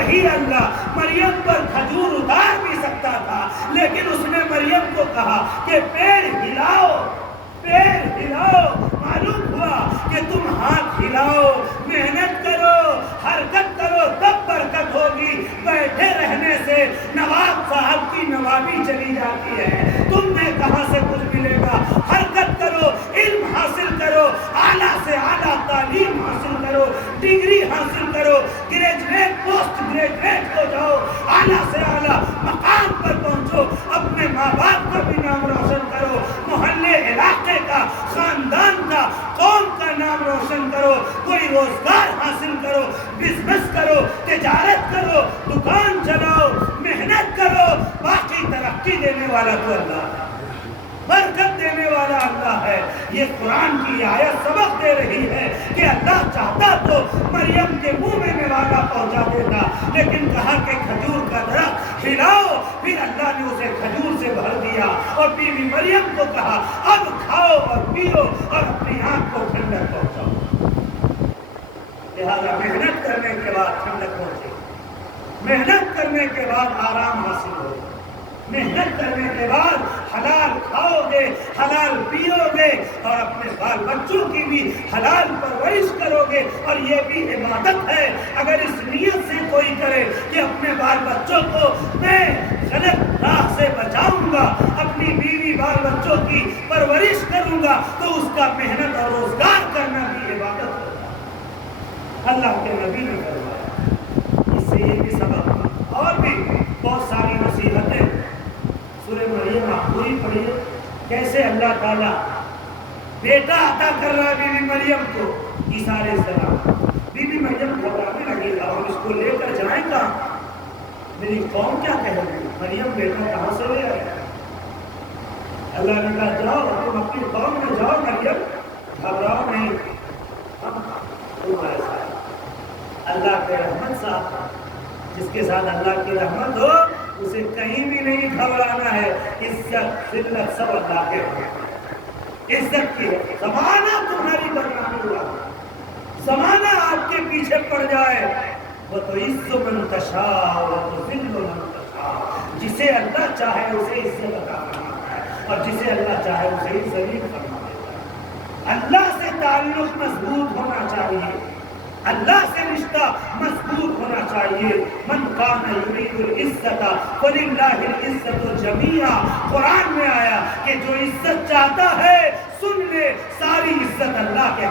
وہی اللہ مریم پر کھجور اتار بھی سکتا تھا، لیکن اس نے مریم کو کہا کہ پیڑ ہلاؤ، پیڑ ہلاؤ۔ معلوم ہوا کہ تم ہاتھ ہلاؤ، محنت کرو، حرکت کرو، تب برکت ہوگی۔ بیٹھے رہنے سے نواب صاحب کی نوابی چلی جاتی ہے، تم نے کہاں سے کچھ ملے گا؟ حرکت کرو، علم حاصل کرو، اعلیٰ سے اعلیٰ تعلیم حاصل کرو، ڈگری حاصل کرو، گریجویٹ پوسٹ گریجویٹ ہو جاؤ، اعلیٰ سے اعلیٰ مقام پر پہنچو، اپنے ماں باپ کا بھی نام روشن کرو، محلے علاقے کا، خاندان کا، قوم کا نام روشن کرو، کوئی روزگار حاصل کرو، بزنس کرو، تجارت کرو، دکان چلاؤ، محنت کرو۔ باقی ترقی دینے والا تو اللہ ہے، برکت دینے والا اللہ ہے۔ یہ قرآن کی آیت سبق دے رہی ہے کہ اللہ چاہتا تو مریم کے منہ میں میوہ پہنچا دیتا، لیکن کہا کہ کھجور کا درخت ہلاؤ، پھر اللہ نے اسے کھجور سے بھر دیا اور بیوی مریم کو کہا اب کھاؤ اور پیو اور اپنی آنکھ کو ٹھنڈک پہنچاؤ۔ لہذا محنت کرنے کے بعد ٹھنڈک پہنچے، محنت کرنے کے بعد آرام حاصل ہو، محنت کرنے کے بعد حلال کھاؤ گے، حلال پیو گے اور اپنے بال بچوں کی بھی حلال پرورش کرو گے۔ اور یہ بھی عبادت ہے، اگر اس نیت سے کوئی کرے کہ اپنے بال بچوں کو میں غلط راہ سے بچاؤں گا، اپنی بیوی بال بچوں کی پرورش کروں گا، تو اس کا محنت اور روزگار کرنا بھی عبادت ہے۔ اللہ کے نبی نے فرمایا، اس سے یہ بھی سبق اور بھی بہت ساری نصیحتیں سورہ مریم پوری پڑھی ہے، کیسے اللہ تعالیٰ بیٹا عطا کر رہا ہے بیوی مریم کو، عیسیٰ علیہ السلام۔ بیوی مریم گھبرانے لگی، اب ہم اس کو لے کر جائیں گا، میری قوم کیا کہے گی، مریم بیٹا کہاں سے لے آئے؟ اللہ نے کہا جاؤ تم اپنی قوم میں جاؤ، مریم گھبراؤ نہیں، ہم تمہارے ساتھ۔ اللہ کے رحمت ساتھ، جس کے ساتھ اللہ کی رحمت ہو اسے کہیں بھی نہیں گھبرانا ہے۔ عزت ذلت سب اللہ کے ہیں، عزت کی ہے۔ زمانہ تمہاری بدنامی ہوا، زمانہ آپ کے پیچھے پڑ جائے، وہ تو عز من تشاء و تذل من تشاء، جسے اللہ چاہے اسے عزت عطا فرماتا ہے اور جسے اللہ چاہے اسے ذلیل فرما دیتا ہے۔ اللہ سے تعلق مضبوط ہونا چاہیے، اللہ سے رشتہ مضبوط ہونا چاہیے۔ من کان یرید العزت فللہ العزت جمیعا، قرآن میں آیا کہ جو عزت چاہتا ہے سن لے، ساری عزت اللہ کے